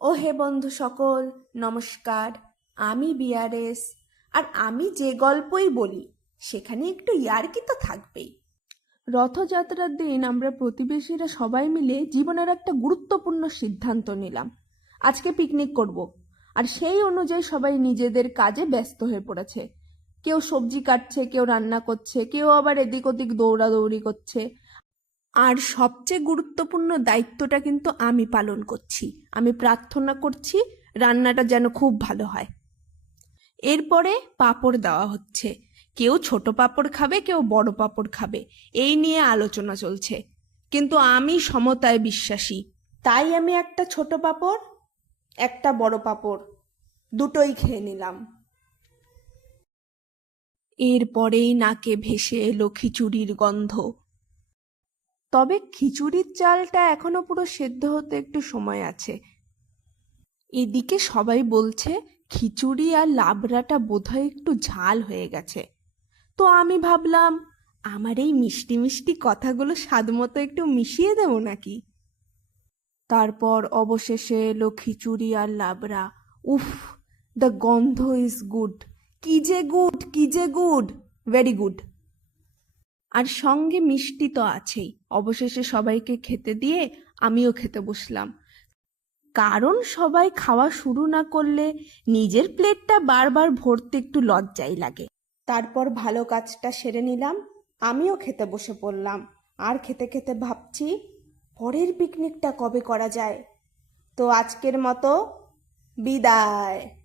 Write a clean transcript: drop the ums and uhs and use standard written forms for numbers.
ও হে বন্ধু সকল, নমস্কার। আমি বিআরএস। আর আমি যে গল্পই বলি সেখানে একটু ইয়ার্কি তো থাকবেই। রথযাত্রার দিন আমরা প্রতিবেশীরা সবাই মিলে জীবনের একটা গুরুত্বপূর্ণ সিদ্ধান্ত নিলাম। আজকে পিকনিক করব। আর সেই অনুযায়ী সবাই নিজেদের কাজে ব্যস্ত হয়ে পড়েছে। কেউ সবজি কাটছে, কেউ রান্না করছে, কেউ আবার এদিক ওদিক দৌড়াদৌড়ি করছে। আর সবচেয়ে গুরুত্বপূর্ণ দায়িত্বটা কিন্তু আমি পালন করছি। আমি প্রার্থনা করছি রান্নাটা যেন খুব ভালো হয়। এরপরে পাঁপড় দেওয়া হচ্ছে। কেউ ছোট পাঁপড় খাবে, কেউ বড় পাঁপড় খাবে, এই নিয়ে আলোচনা চলছে। কিন্তু আমি সমতায় বিশ্বাসী, তাই আমি একটা ছোট পাঁপড়, একটা বড় পাঁপড় দুটোই খেয়ে নিলাম। এরপরেই নাকে ভেসে এলো খিচুড়ির গন্ধ। তবে খিচুড়ির চালটা এখনো পুরো সেদ্ধ হতে একটু সময় আছে। এদিকে সবাই বলছে খিচুড়ি আর লাবড়াটা বোধহয় একটু ঝাল হয়ে গেছে। তো আমি ভাবলাম আমার এই মিষ্টি মিষ্টি কথাগুলো স্বাদমতো একটু মিশিয়ে দেবো নাকি। তারপর অবশেষে এলো খিচুড়ি আর লাবড়া। উফ, দ্য গন্ধ ইজ গুড। কি যে গুড, কি যে গুড, ভেরি গুড। আর সঙ্গে মিষ্টি তো আছেই। অবশেষে সবাইকে খেতে দিয়ে আমিও খেতে বসলাম। কারণ সবাই খাওয়া শুরু না করলে নিজের প্লেটটা বারবার ভরতে একটু লজ্জাই লাগে। তারপর ভালো কাজটা সেরে নিলাম, আমিও খেতে বসে পড়লাম। আর খেতে খেতে ভাবছি পরের পিকনিকটা কবে করা যায়। তো আজকের মতো বিদায়।